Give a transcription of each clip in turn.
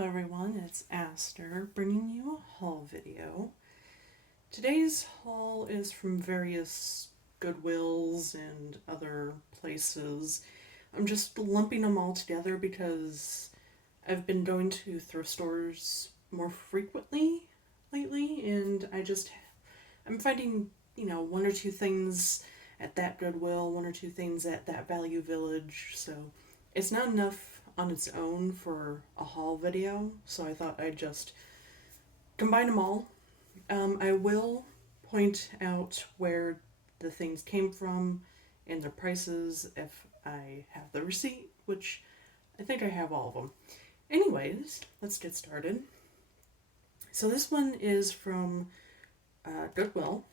Hello everyone, it's Aster bringing you a haul video. Today's haul is from various Goodwills and other places. I'm just lumping them all together because I've been going to thrift stores more frequently lately, and I'm finding, one or two things at that Goodwill, one or two things at that Value Village, so it's not enough on its own for a haul video, so I thought I'd just combine them all. I will point out where the things came from and their prices if I have the receipt, which I think I have all of them. Anyways, let's get started. So this one is from Goodwill.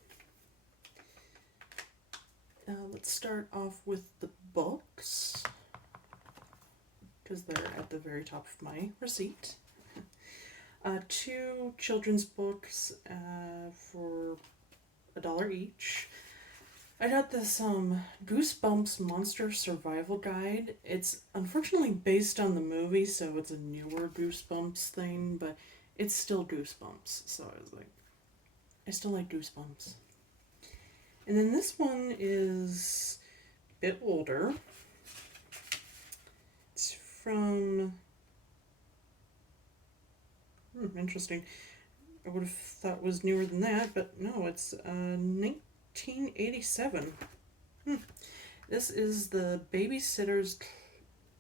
Let's start off with the books, because they're at the very top of my receipt. Two children's books for $1 each. I got this Goosebumps Monster Survival Guide. It's unfortunately based on the movie, so it's a newer Goosebumps thing, but it's still Goosebumps. So I was like, I still like Goosebumps. And then this one is a bit older. It's from... interesting. I would have thought it was newer than that, but no, it's 1987. This is the Babysitter's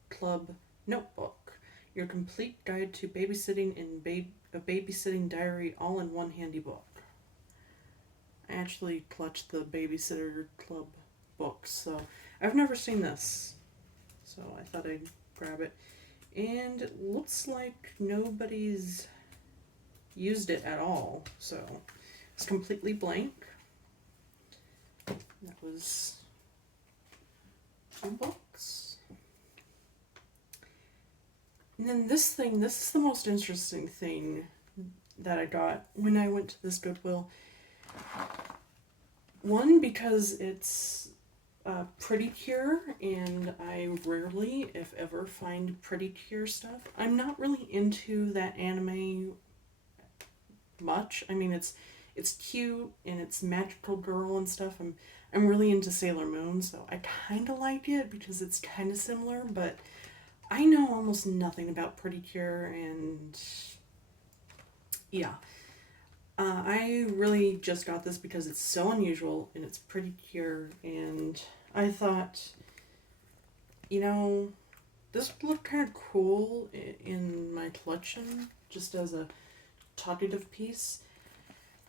Club Notebook, your complete guide to babysitting and a babysitting diary all in one handy book. I actually clutched the Babysitter Club books, so I've never seen this, so I thought I'd grab it. And it looks like nobody's used it at all, so it's completely blank. That was 2 books. And then this is the most interesting thing that I got when I went to this Goodwill. One, because it's Pretty Cure, and I rarely, if ever, find Pretty Cure stuff. I'm not really into that anime much. I mean, it's cute and it's magical girl and stuff. I'm really into Sailor Moon, so I kind of like it because it's kind of similar, but I know almost nothing about Pretty Cure, and yeah. I really just got this because it's so unusual and it's Pretty Cure, and I thought, this would look kind of cool in my collection, just as a talkative piece.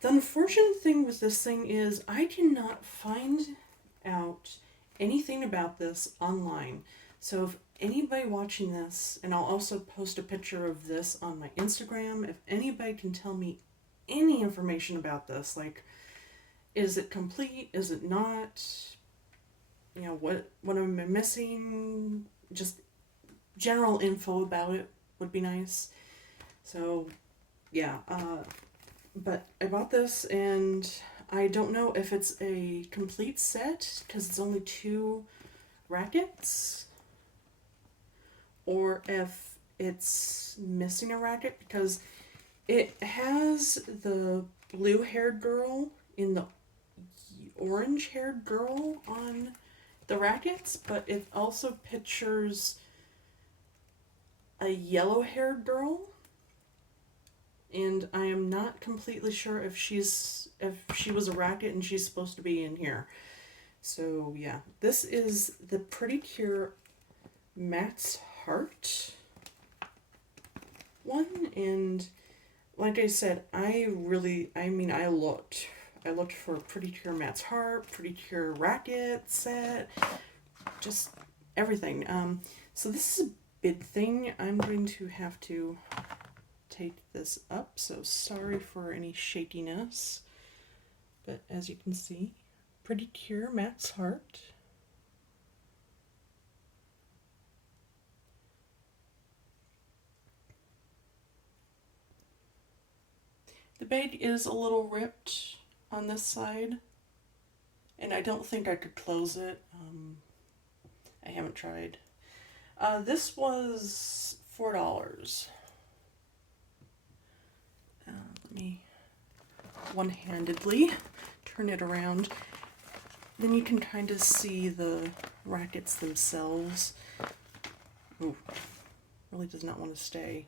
The unfortunate thing with this thing is I cannot find out anything about this online. So if anybody watching this, and I'll also post a picture of this on my Instagram, if anybody can tell me any information about this, like, is it complete, is it not, what am I missing, just general info about it would be nice. So yeah, but I bought this, and I don't know if it's a complete set because it's only 2 rackets, or if it's missing a racket because it has the blue-haired girl and the orange-haired girl on the rackets, but it also pictures a yellow-haired girl, and I am not completely sure if she was a racket and she's supposed to be in here. So yeah, this is the Pretty Cure Matt's Heart one, and like I said, I looked for Pretty Cure Matt's Heart, Pretty Cure racket set, just everything. So this is a big thing. I'm going to have to take this up, so sorry for any shakiness. But as you can see, Pretty Cure Matt's Heart. The bag is a little ripped on this side, and I don't think I could close it. I haven't tried. This was $4. Let me one-handedly turn it around. Then you can kind of see the rackets themselves. Ooh, really does not want to stay.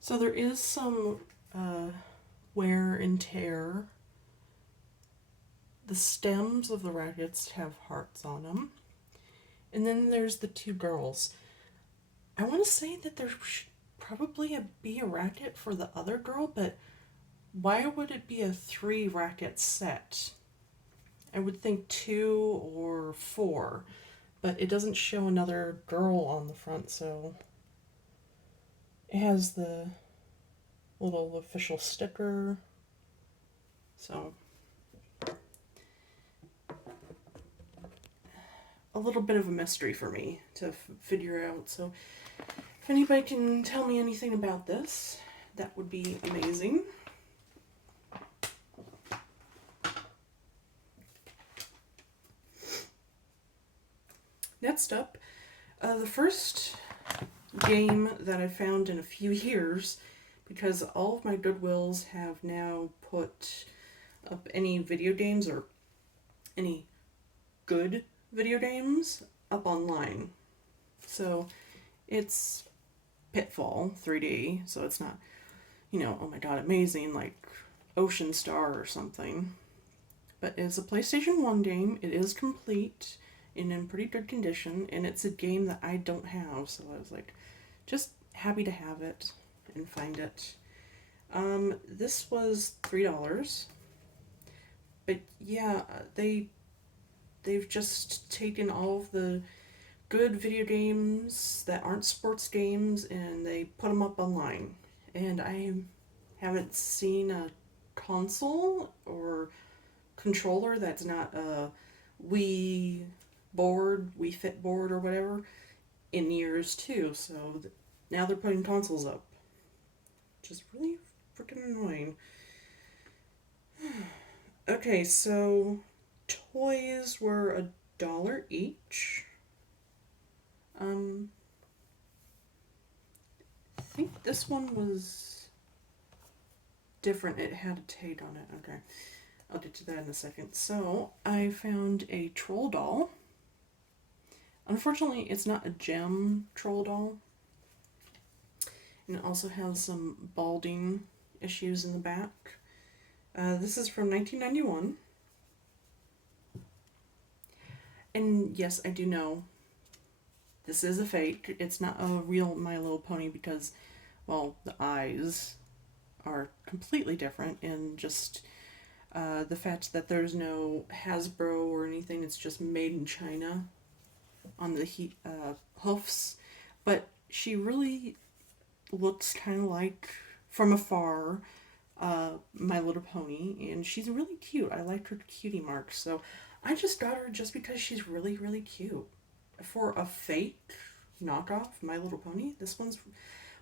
So there is some wear and tear. The stems of the rackets have hearts on them. And then there's the two girls. I want to say that there should probably be a racket for the other girl, but why would it be a 3 racket set? I would think 2 or 4, but it doesn't show another girl on the front, so it has the little official sticker. So a little bit of a mystery for me to figure out. So if anybody can tell me anything about this, that would be amazing. Next up, the first game that I found in a few years, because all of my Goodwills have now put up any video games or any good video games up online. So it's Pitfall 3D, so it's not, oh my god, amazing, like Ocean Star or something. But it's a PlayStation 1 game. It is complete and in pretty good condition, and it's a game that I don't have, so I was like, just happy to have it and find it. This was $3, but yeah, they've just taken all of the good video games that aren't sports games and they put them up online, and I haven't seen a console or controller that's not a Wii Fit board or whatever in years too, so now they're putting consoles up, which is really freaking annoying. Okay, so toys were $1 each. I think this one was different. It had a tag on it. Okay, I'll get to that in a second. So I found a troll doll. Unfortunately, it's not a gem troll doll. And it also has some balding issues in the back. This is from 1991. And yes, I do know this is a fake. It's not a real My Little Pony because, well, the eyes are completely different, and just the fact that there's no Hasbro or anything, it's just made in China on the hoofs. But she really looks kind of like, from afar, My Little Pony, and she's really cute. I like her cutie marks, so I just got her just because she's really, really cute. For a fake knockoff My Little Pony, this one's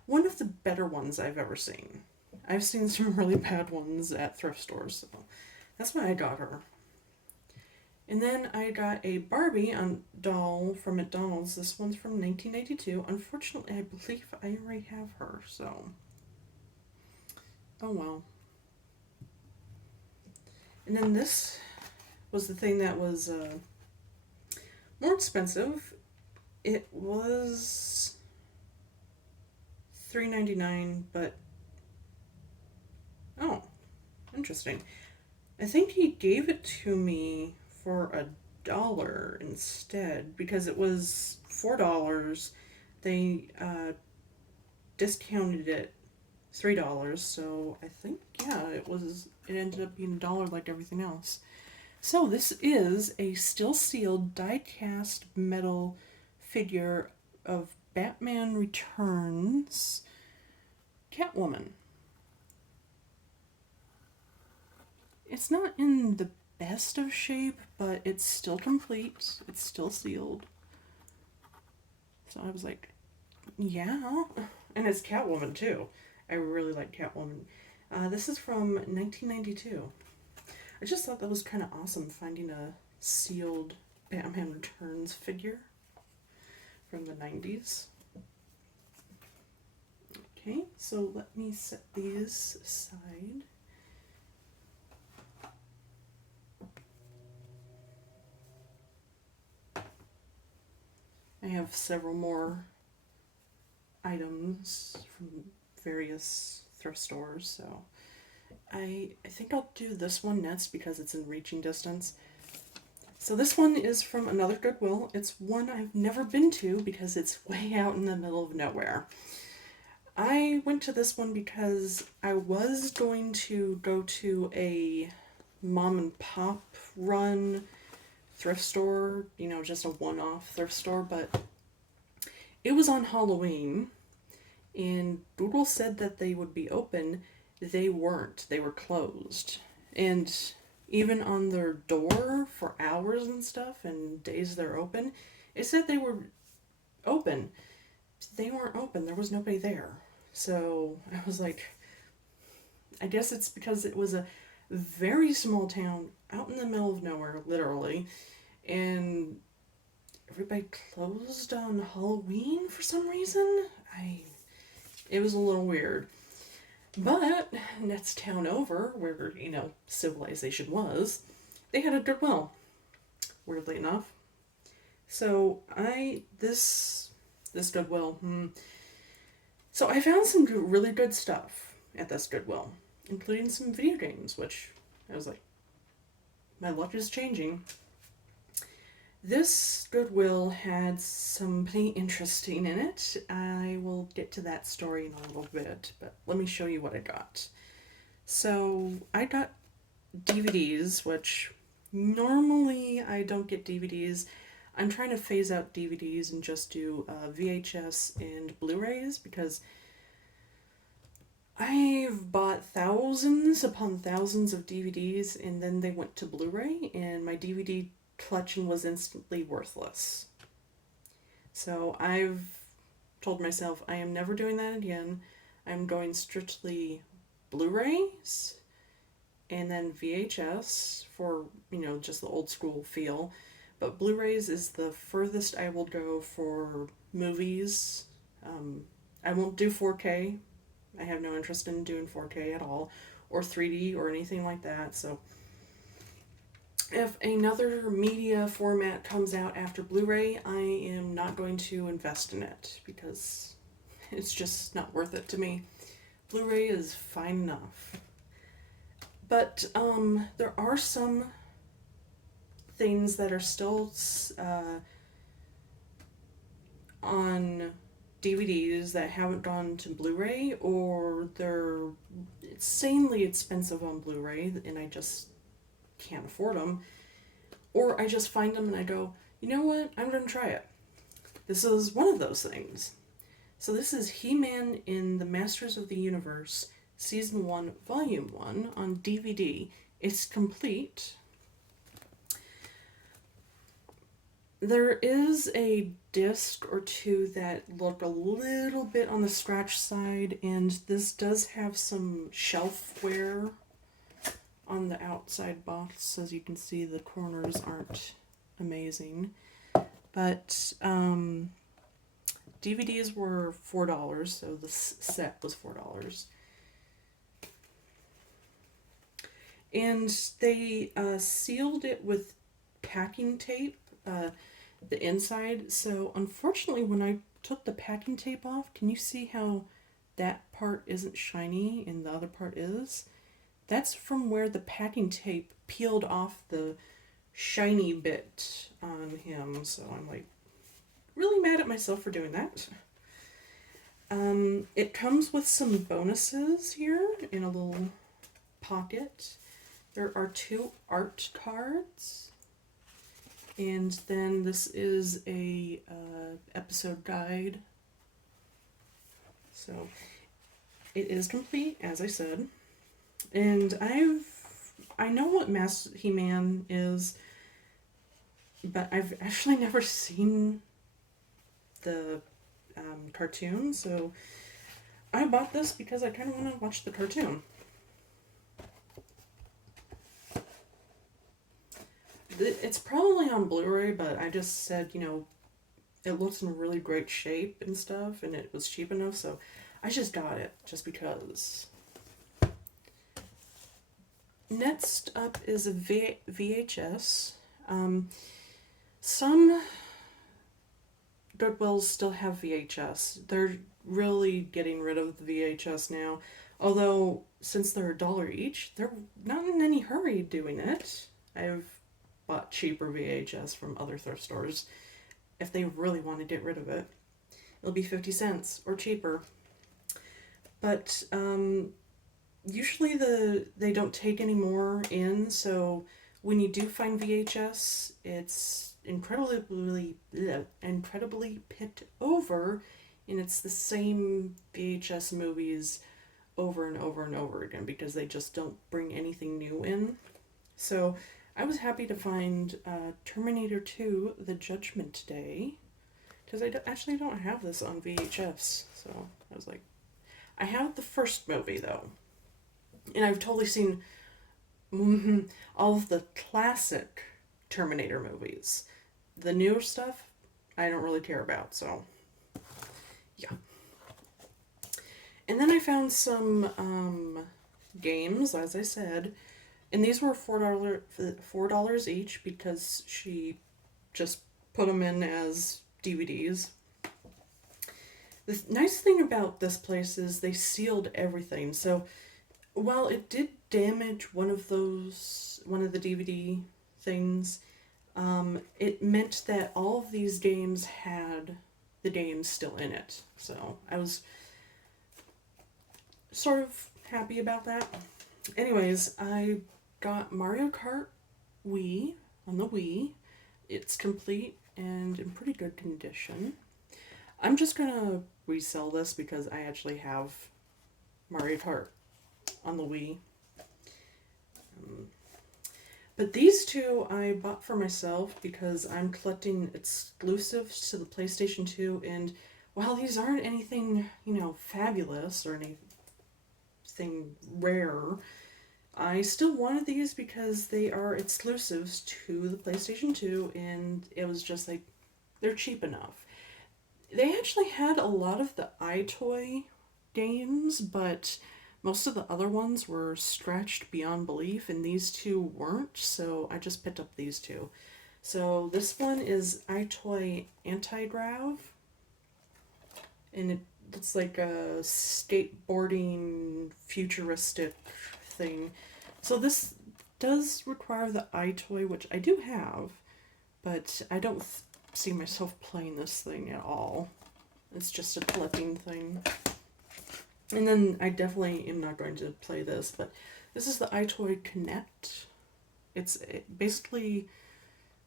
one of the better ones I've ever seen. I've seen some really bad ones at thrift stores, so that's why I got her. And then I got a Barbie doll from McDonald's. This one's from 1992. Unfortunately, I believe I already have her, so oh well. And then this was the thing that was more expensive. It was $3.99, but oh, interesting. I think he gave it to me for $1 instead because it was $4. They discounted it $3, so I think it ended up being $1 like everything else. So this is a still sealed die-cast metal figure of Batman Returns Catwoman. It's not in the best of shape, but it's still complete. It's still sealed. So I was like, yeah. And it's Catwoman too. I really like Catwoman. This is from 1992. I just thought that was kind of awesome, finding a sealed Batman Returns figure from the 90s. Okay, so let me set these aside. I have several more items from various thrift stores, so I think I'll do this one next because it's in reaching distance. So this one is from another Goodwill. It's one I've never been to because it's way out in the middle of nowhere. I went to this one because I was going to go to a mom and pop run thrift store, just a one-off thrift store, but it was on Halloween, and Google said that they would be open. They weren't. They were closed. And even on their door for hours and stuff and days they're open, it said they were open. They weren't open. There was nobody there. So I was like, I guess it's because it was a very small town out in the middle of nowhere, literally, and everybody closed on Halloween for some reason. It was a little weird. But next town over, where, civilization was, they had a Goodwill, weirdly enough. So this Goodwill, so I found some really good stuff at this Goodwill, including some video games, which I was like, my luck is changing. This Goodwill had something interesting in it. I will get to that story in a little bit, but let me show you what I got. So I got DVDs, which normally I don't get DVDs. I'm trying to phase out DVDs and just do VHS and Blu-rays because I've bought thousands upon thousands of DVDs and then they went to Blu-ray and my DVD collection was instantly worthless. So I've told myself I am never doing that again. I'm going strictly Blu-rays and then VHS for, just the old school feel. But Blu-rays is the furthest I will go for movies. I won't do 4K. I have no interest in doing 4K at all, or 3D or anything like that. So if another media format comes out after Blu-ray, I am not going to invest in it because it's just not worth it to me. Blu-ray is fine enough. But there are some things that are still on DVDs that haven't gone to Blu-ray, or they're insanely expensive on Blu-ray and I just can't afford them, or I just find them and I go, you know what, I'm going to try it. This is one of those things. So this is He-Man in the Masters of the Universe Season 1 Volume 1 on DVD. It's complete. There is a disc or two that look a little bit on the scratch side, and this does have some shelfware on the outside box. As you can see, the corners aren't amazing. But DVDs were $4, so the set was $4. And they sealed it with packing tape, the inside. So unfortunately, when I took the packing tape off, can you see how that part isn't shiny and the other part is? That's from where the packing tape peeled off the shiny bit on him. So I'm like really mad at myself for doing that. It comes with some bonuses here in a little pocket. There are 2 art cards. And then this is a episode guide. So it is complete, as I said. And I know what He-Man is, but I've actually never seen the cartoon, so I bought this because I kind of want to watch the cartoon. It's probably on Blu-ray, but I just said, it looks in really great shape and stuff, and it was cheap enough, so I just got it just because. Next up is a VHS. Some Goodwills still have VHS. They're really getting rid of the VHS now. Although, since they're $1 each, they're not in any hurry doing it. I've bought cheaper VHS from other thrift stores. If they really want to get rid of it, it'll be 50 cents or cheaper. But usually they don't take any more in, so when you do find VHS, it's incredibly picked over, and it's the same VHS movies over and over and over again because they just don't bring anything new in. So I was happy to find Terminator 2: The Judgment Day, because I actually don't have this on VHS. So I was like, I have the first movie though, and I've totally seen all of the classic Terminator movies. The newer stuff, I don't really care about, so yeah. And then I found some games, as I said, and these were $4 each because she just put them in as DVDs. The nice thing about this place is they sealed everything, so while it did damage one of the DVD things, it meant that all of these games had the games still in it. So I was sort of happy about that. Anyways, I got Mario Kart Wii on the Wii. It's complete and in pretty good condition. I'm just gonna resell this because I actually have Mario Kart on the Wii. But these two I bought for myself because I'm collecting exclusives to the PlayStation 2, and while these aren't anything, fabulous or anything rare, I still wanted these because they are exclusives to the PlayStation 2, and it was just like, they're cheap enough. They actually had a lot of the iToy games, but most of the other ones were scratched beyond belief, and these two weren't, so I just picked up these two. So this one is iToy Anti-Grav, and it looks like a skateboarding futuristic thing. So this does require the iToy, which I do have, but I don't see myself playing this thing at all. It's just a collecting thing. And then I definitely am not going to play this, but this is the iToy Connect. It's basically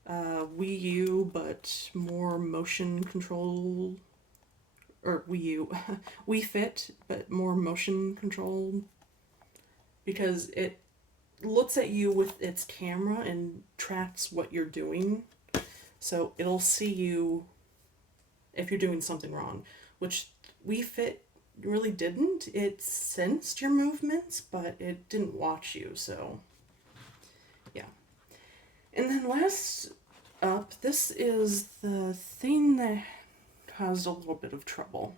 Wii U, but more motion control, or Wii U, Wii Fit, but more motion control, because it looks at you with its camera and tracks what you're doing. So it'll see you if you're doing something wrong, which Wii Fit really didn't. It sensed your movements, but it didn't watch you, so yeah. And then last up, this is the thing that caused a little bit of trouble.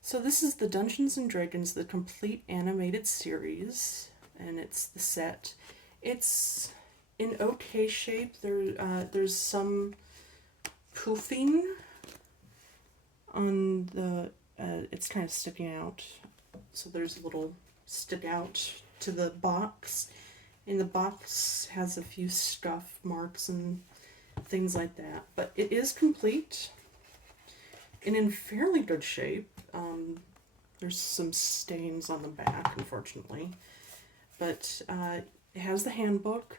So this is the Dungeons & Dragons, the complete animated series, and it's the set. It's in okay shape. There's some poofing on the it's kind of sticking out, so there's a little stick out to the box, and the box has a few scuff marks and things like that, but it is complete and in fairly good shape. There's some stains on the back, unfortunately, but it has the handbook.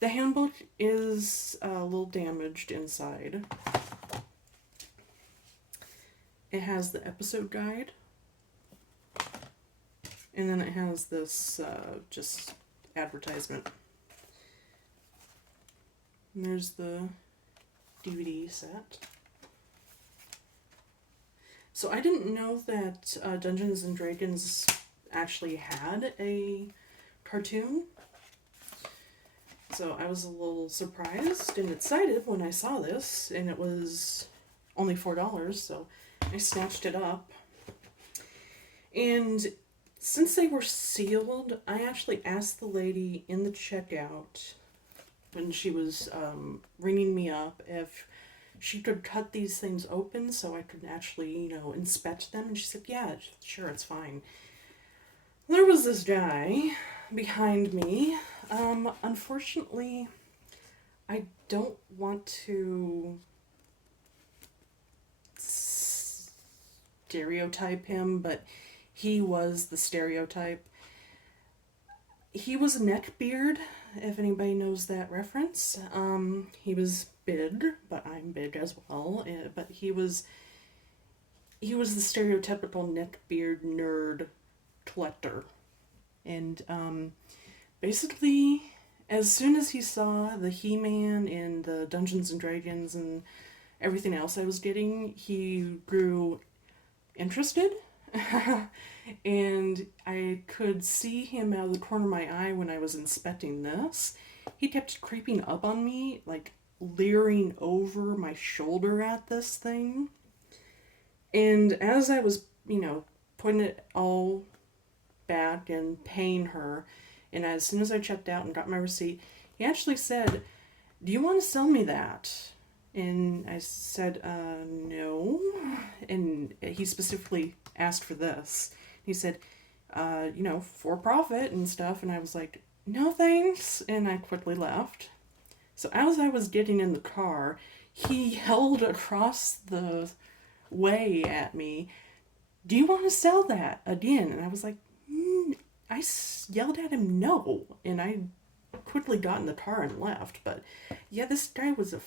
The handbook is a little damaged inside. It has the episode guide, and then it has this just advertisement. And there's the DVD set. So I didn't know that Dungeons & Dragons actually had a cartoon. So I was a little surprised and excited when I saw this, and it was only $4, so I snatched it up. And since they were sealed, I actually asked the lady in the checkout when she was ringing me up if she could cut these things open so I could actually, inspect them. And she said, yeah, sure, it's fine. There was this guy behind me. Unfortunately, I don't want to stereotype him, but he was the stereotype. He was a neckbeard, if anybody knows that reference. He was big, but I'm big as well. But he was the stereotypical neckbeard nerd collector, and basically, as soon as he saw the He-Man and the Dungeons and Dragons and everything else I was getting, he grew interested. And I could see him out of the corner of my eye when I was inspecting this. He kept creeping up on me, like leering over my shoulder at this thing. And as I was, putting it all back and paying her, and as soon as I checked out and got my receipt, he actually said, "Do you want to sell me that?" And I said, no. And he specifically asked for this. He said, for profit and stuff. And I was like, no thanks. And I quickly left. So as I was getting in the car, he yelled across the way at me, "Do you want to sell that again?" And I was like, I yelled at him no. And I quickly got in the car and left. But yeah, this guy was a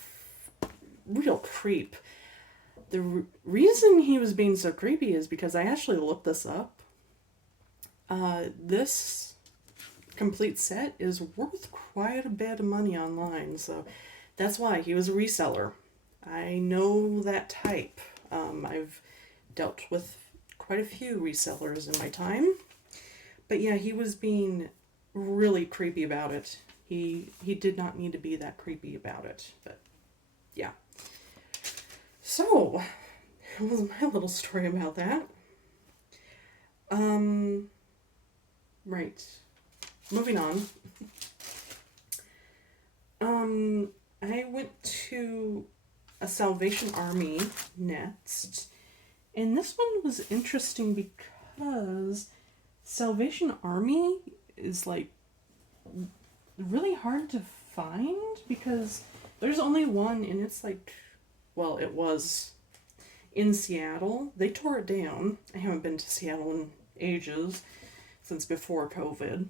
real creep. The reason he was being so creepy is because I actually looked this up. This complete set is worth quite a bit of money online, so that's why he was a reseller. I know that type. I've dealt with quite a few resellers in my time, but yeah, he was being really creepy about it. He did not need to be that creepy about it, but yeah. So, that was my little story about that. Right. Moving on. I went to a Salvation Army next, and this one was interesting because Salvation Army is like really hard to find because there's only one, and it's like, well, it was in Seattle. They tore it down. I haven't been to Seattle in ages, since before COVID.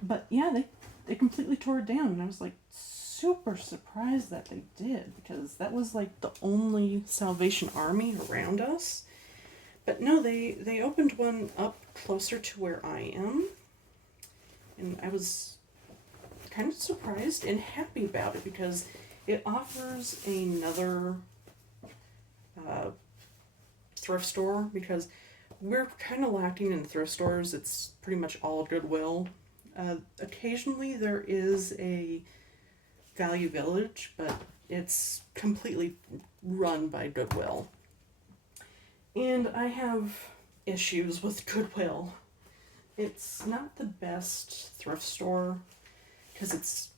But yeah, they completely tore it down, and I was like super surprised that they did, because that was like the only Salvation Army around us. But no, they opened one up closer to where I am, and I was kind of surprised and happy about it because it offers another thrift store, because we're kind of lacking in thrift stores. It's pretty much all Goodwill. Occasionally there is a Value Village, but it's completely run by Goodwill. And I have issues with Goodwill. It's not the best thrift store because it's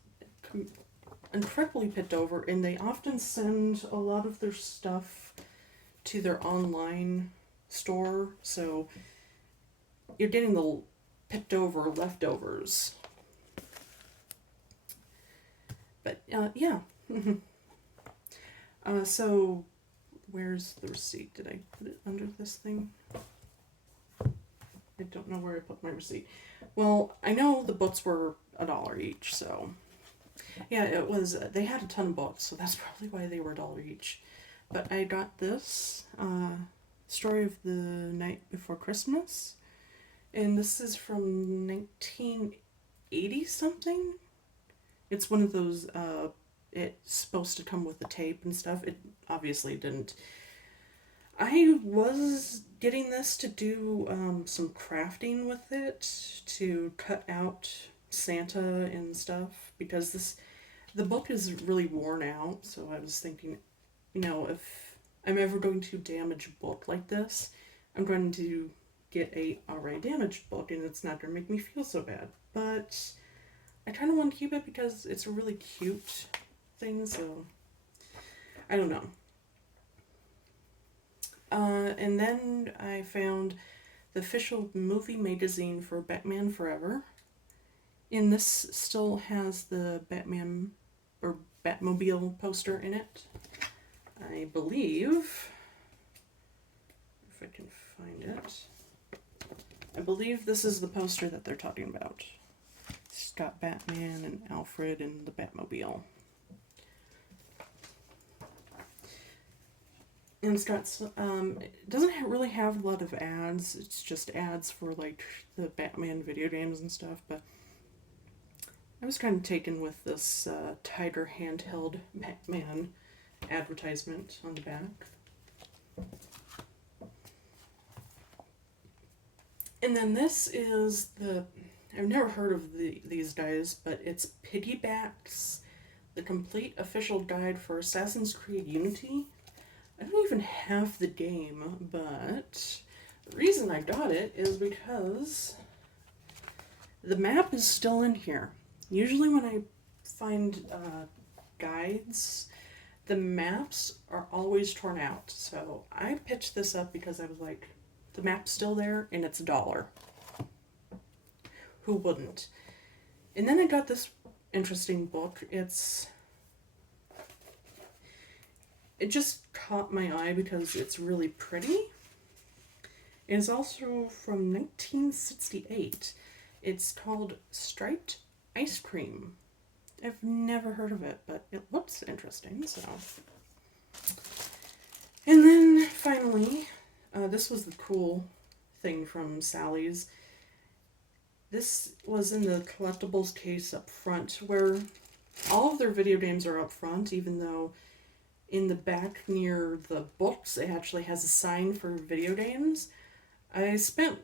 incredibly picked over, and they often send a lot of their stuff to their online store, so you're getting the picked over leftovers. But yeah. So where's the receipt? Did I put it under this thing? I don't know where I put my receipt. Well, I know the books were $1 each, so yeah, it was. They had a ton of books, so that's probably why they were $1 each. But I got this Story of the Night Before Christmas, and this is from 1980 something. It's one of those. It's supposed to come with the tape and stuff. It obviously didn't. I was getting this to do some crafting with it, to cut out Santa and stuff, because the book is really worn out, so I was thinking, if I'm ever going to damage a book like this, I'm going to get a already damaged book and it's not going to make me feel so bad. But I kind of want to keep it because it's a really cute thing, so I don't know. And then I found the official movie magazine for Batman Forever. And this still has the Batman or Batmobile poster in it. I believe, if I can find it, I believe this is the poster that they're talking about. It's got Batman and Alfred and the Batmobile. And it's got, it doesn't really have a lot of ads. It's just ads for like the Batman video games and stuff, but I was kind of taken with this Tiger handheld Batman advertisement on the back. And then this is I've never heard of these guys, but it's Piggybacks, the complete official guide for Assassin's Creed Unity. I don't even have the game, but the reason I got it is because the map is still in here. Usually when I find guides, the maps are always torn out. So I pitched this up because I was like, the map's still there and it's $1. Who wouldn't? And then I got this interesting book. It just caught my eye because it's really pretty. It's also from 1968. It's called Striped Ice Cream. I've never heard of it, but it looks interesting, so. And then finally, this was the cool thing from Sally's. This was in the collectibles case up front, where all of their video games are up front, even though in the back near the books it actually has a sign for video games. I spent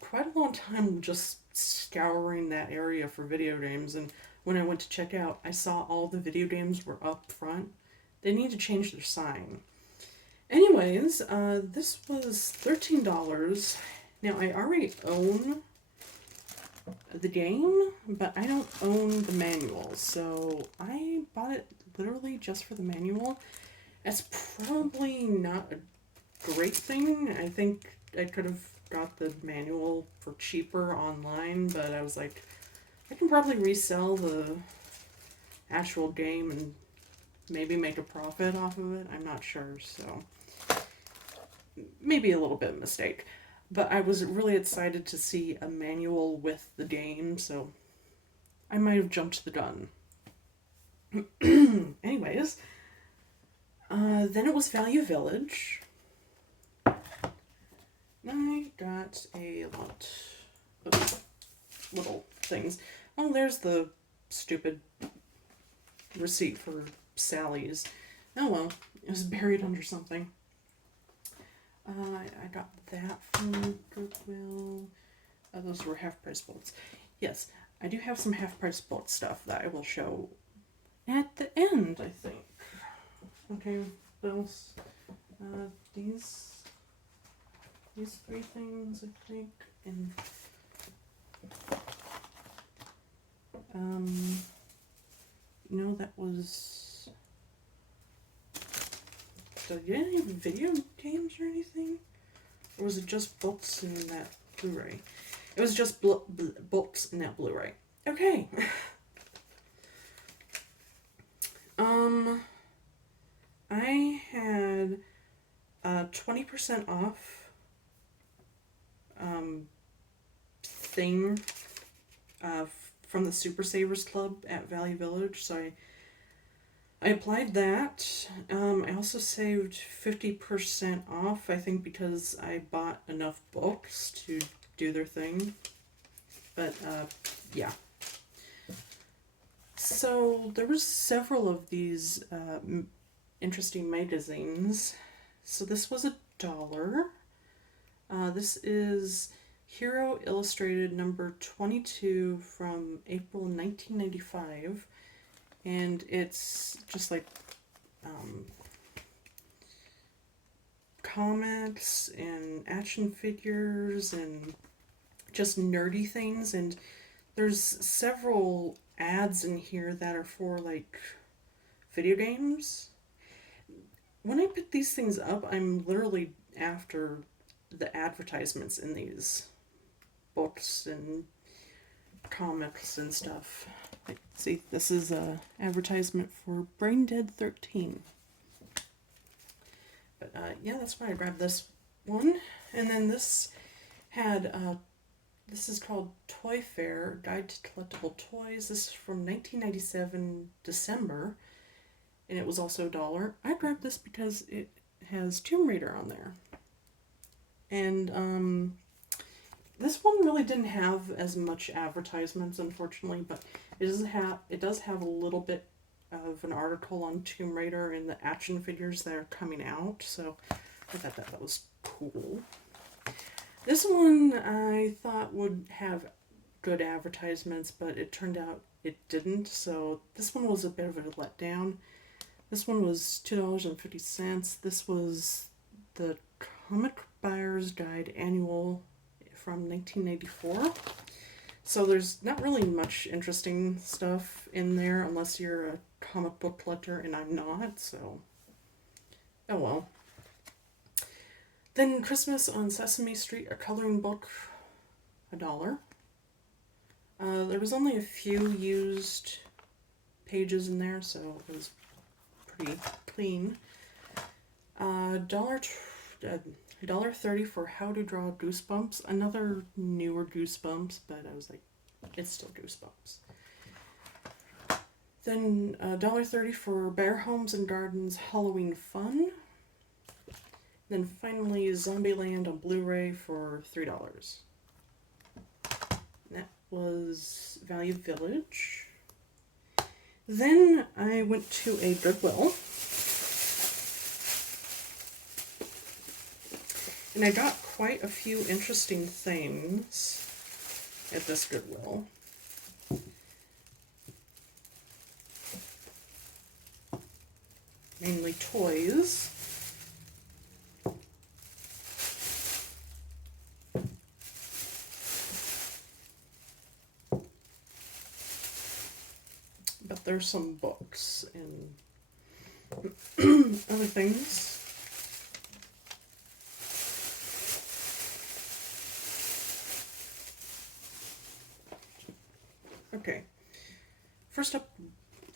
quite a long time just scouring that area for video games, and when I went to check out, I saw all the video games were up front. They need to change their sign. Anyways, this was $13. Now, I already own the game, but I don't own the manual, so I bought it literally just for the manual. That's probably not a great thing. I think I could have got the manual for cheaper online, but I was like, I can probably resell the actual game and maybe make a profit off of it. I'm not sure, so maybe a little bit of a mistake. But I was really excited to see a manual with the game, so I might have jumped the gun. Anyways, then it was Value Village. I got a lot of little things. Oh, there's the stupid receipt for Sally's. Oh well, it was buried under something. I got that from Goodwill. Those were half-price bolts. Yes, I do have some half-price bolt stuff that I will show at the end, I think. Okay, those, these three things, I think, and no, that was. Did I get any video games or anything? Or was it just books in that Blu-ray? It was just books in that Blu-ray. Okay. I had a 20% off thing from the Super Savers Club at Value Village, so I applied that. I also saved 50% off, I think, because I bought enough books to do their thing. But, yeah. So, there were several of these interesting magazines. So, this was $1. This is Hero Illustrated number 22 from April 1995. And it's just like comics and action figures and just nerdy things. And there's several ads in here that are for like video games. When I pick these things up, I'm literally after the advertisements in these books and comics and stuff. Like, see, this is a advertisement for Brain Dead 13. But yeah, that's why I grabbed this one. And then this had, this is called Toy Fair, Guide to Collectible Toys. This is from 1997, December. And it was also $1. I grabbed this because it has Tomb Raider on there. And this one really didn't have as much advertisements, unfortunately, but it does have a little bit of an article on Tomb Raider and the action figures that are coming out, so I thought that was cool. This one I thought would have good advertisements, but it turned out it didn't, so this one was a bit of a letdown. This one was $2.50. This was the Comic Buyer's Guide Annual from 1994. So there's not really much interesting stuff in there unless you're a comic book collector, and I'm not, so oh well. Then Christmas on Sesame Street, a coloring book, $1. There was only a few used pages in there, so it was pretty clean. $1.30 for How to Draw Goosebumps. Another newer Goosebumps, but I was like, it's still Goosebumps. Then $1.30 for Bear Homes and Gardens Halloween Fun. Then finally Zombieland on Blu-ray for $3. That was Value Village. Then I went to a Goodwill. And I got quite a few interesting things at this Goodwill. Mainly toys. But there's some books and other things. Okay, first up,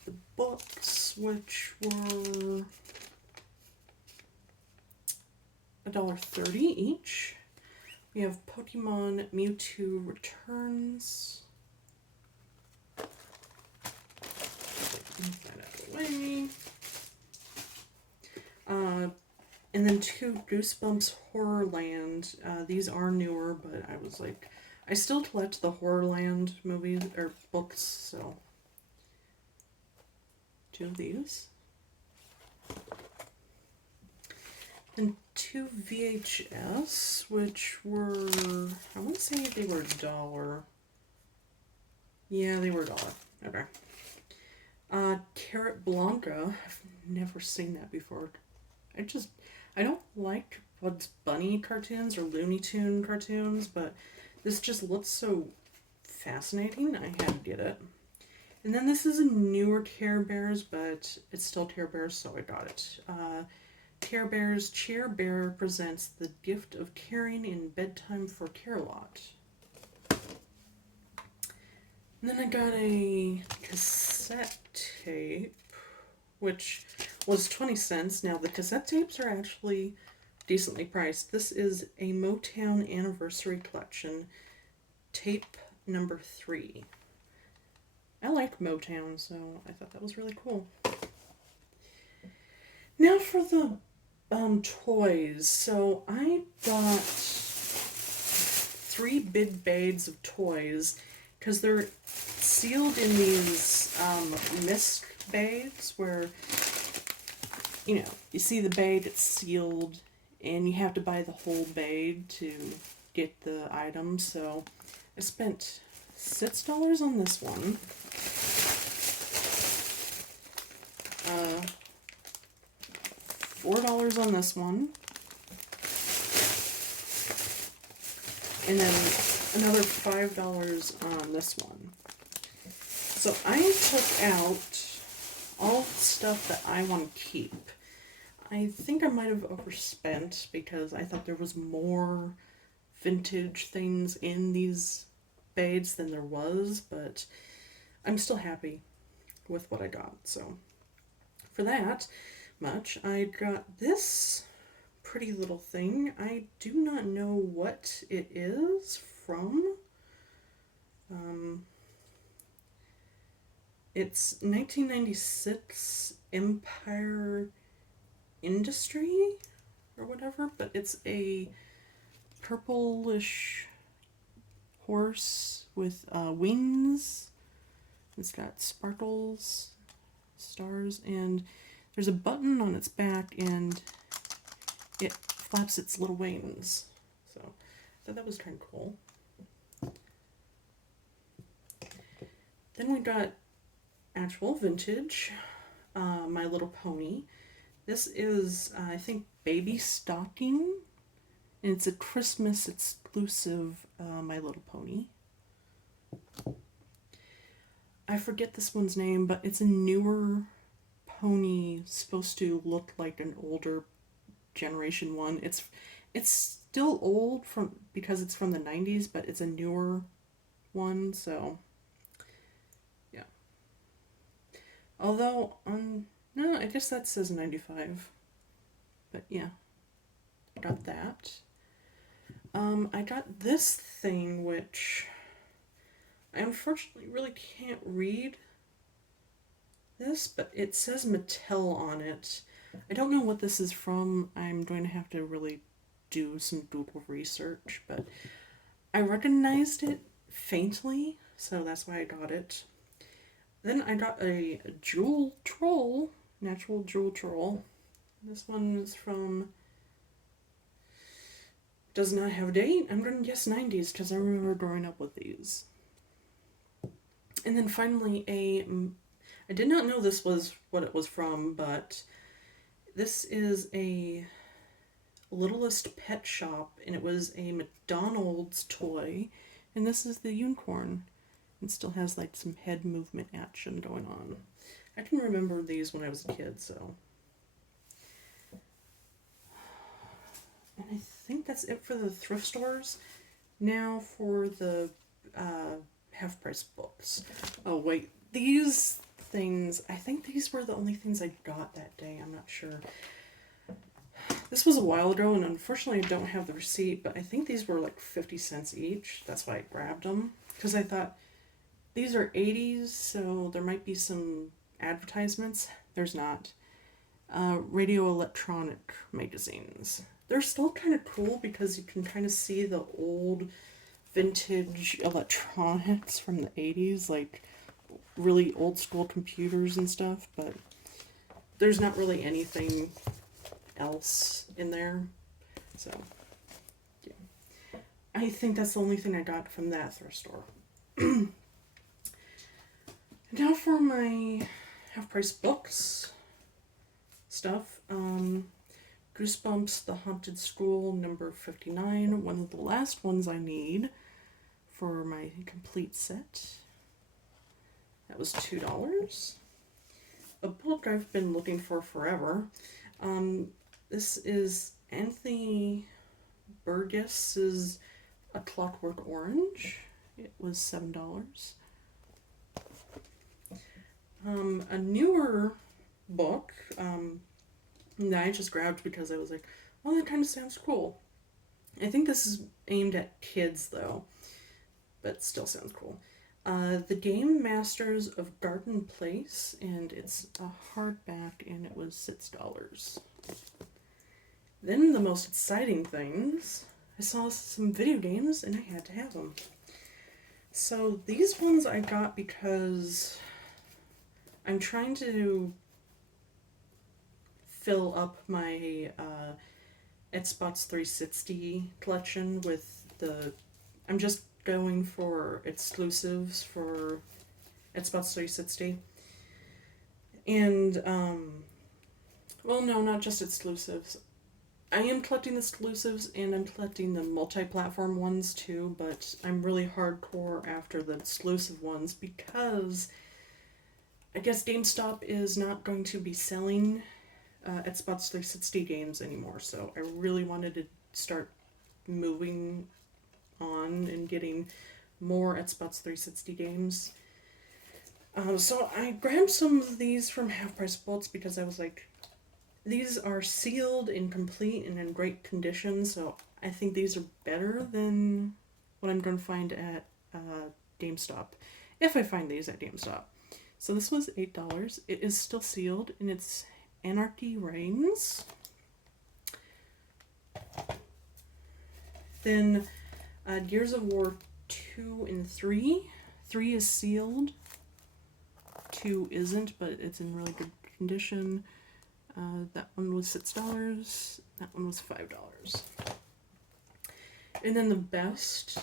the books, which were $1.30 each. We have Pokemon Mewtwo Returns. Move that out of the way. And then 2 Goosebumps Horrorland. These are newer, but I was like, I still collect the Horrorland movies or books, so 2 of these. And 2 VHS, which were, I want to say they were $1. Yeah, they were $1. Okay. Carrot Blanca. I've never seen that before. I don't like Bugs Bunny cartoons or Looney Tune cartoons, but this just looks so fascinating. I had to get it. And then this is a newer Care Bears, but it's still Care Bears, so I got it. Care Bears Cheer Bear presents The Gift of Caring in Bedtime for Care-a-Lot. And then I got a cassette tape, which was 20 cents. Now, the cassette tapes are actually decently priced. This is a Motown Anniversary Collection, tape number 3. I like Motown, so I thought that was really cool. Now for the toys. So I got 3 big bags of toys because they're sealed in these mist bags where, you know, you see the bag, it's sealed, and you have to buy the whole bag to get the item. So I spent $6 on this one. $4 on this one. and then another $5 on this one. So I took out all the stuff that I want to keep. I think I might have overspent because I thought there was more vintage things in these bags than there was, but I'm still happy with what I got. So for that much, I got this pretty little thing. I do not know what it is from. It's 1996 Empire Industry or whatever, but it's a purplish horse with wings. It's got sparkles, stars, and there's a button on its back and it flaps its little wings. So I thought that was kind of cool. Then we got actual vintage My Little Pony. This is, I think, Baby Stocking, and it's a Christmas exclusive My Little Pony. I forget this one's name, but it's a newer pony, supposed to look like an older generation one. It's still old because it's from the 90s, but it's a newer one, so yeah. Although no, I guess that says 95. But yeah, I got that. I got this thing, which I unfortunately really can't read this, but it says Mattel on it. I don't know what this is from. I'm going to have to really do some Google research, but I recognized it faintly, so that's why I got it. Then I got a jewel troll, natural jewel troll. This one is from, does not have a date. I'm going to guess 90s because I remember growing up with these. And then finally I did not know this was what it was from, but this is a Littlest Pet Shop, and it was a McDonald's toy, and this is the unicorn. It still has like some head movement action going on. I can remember these when I was a kid, so. And I think that's it for the thrift stores. Now for the half-price books. Oh wait, these things, I think these were the only things I got that day. I'm not sure. This was a while ago, and unfortunately I don't have the receipt, but I think these were like 50 cents each. That's why I grabbed them, because I thought these are 80s, so there might be some advertisements. There's not. Radio electronic magazines. They're still kind of cool because you can kind of see the old vintage electronics from the 80s, like really old school computers and stuff, but there's not really anything else in there. So, yeah. I think that's the only thing I got from that thrift store. Now for my half-price books stuff. Goosebumps, The Haunted School, number 59. One of the last ones I need for my complete set. That was $2. A book I've been looking for forever. This is Anthony Burgess's A Clockwork Orange. It was $7. A newer book that I just grabbed because I was like, oh, that kind of sounds cool. I think this is aimed at kids, though, but still sounds cool. The Game Masters of Garden Place, and it's a hardback, and it was $6. Then the most exciting things, I saw some video games, and I had to have them. So these ones I got because I'm trying to fill up my Xbox 360 collection with I'm just going for exclusives for Xbox 360. And, well, no, not just exclusives. I am collecting the exclusives and I'm collecting the multi-platform ones too, but I'm really hardcore after the exclusive ones because I guess GameStop is not going to be selling Xbox 360 games anymore, so I really wanted to start moving on and getting more Xbox 360 games. So I grabbed some of these from Half Price Bolts because I was like, these are sealed and complete and in great condition, so I think these are better than what I'm going to find at GameStop, if I find these at GameStop. So this was $8. It is still sealed, and it's Anarchy Reigns. Then Gears of War 2 and 3. 3 is sealed. 2 isn't, but it's in really good condition. That one was $6. That one was $5. And then the best,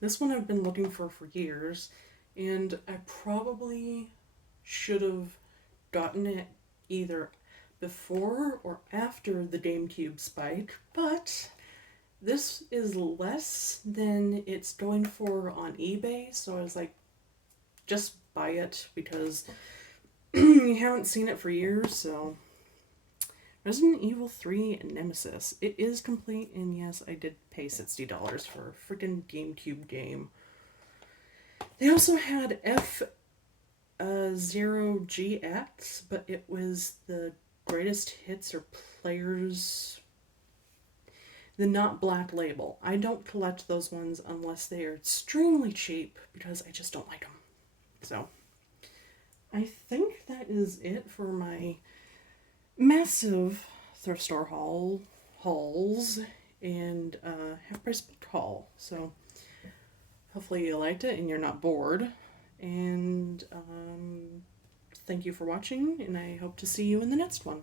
this one I've been looking for years, and I probably should have gotten it either before or after the GameCube spike, but this is less than it's going for on eBay, so I was like, just buy it because you haven't seen it for years, so... Resident Evil 3 and Nemesis. It is complete, and yes, I did pay $60 for a freaking GameCube game. They also had F0GX, but it was the greatest hits or players, the not black label. I don't collect those ones unless they are extremely cheap because I just don't like them. So, I think that is it for my massive thrift store hauls and half price book haul. So hopefully you liked it and you're not bored. And thank you for watching, and I hope to see you in the next one.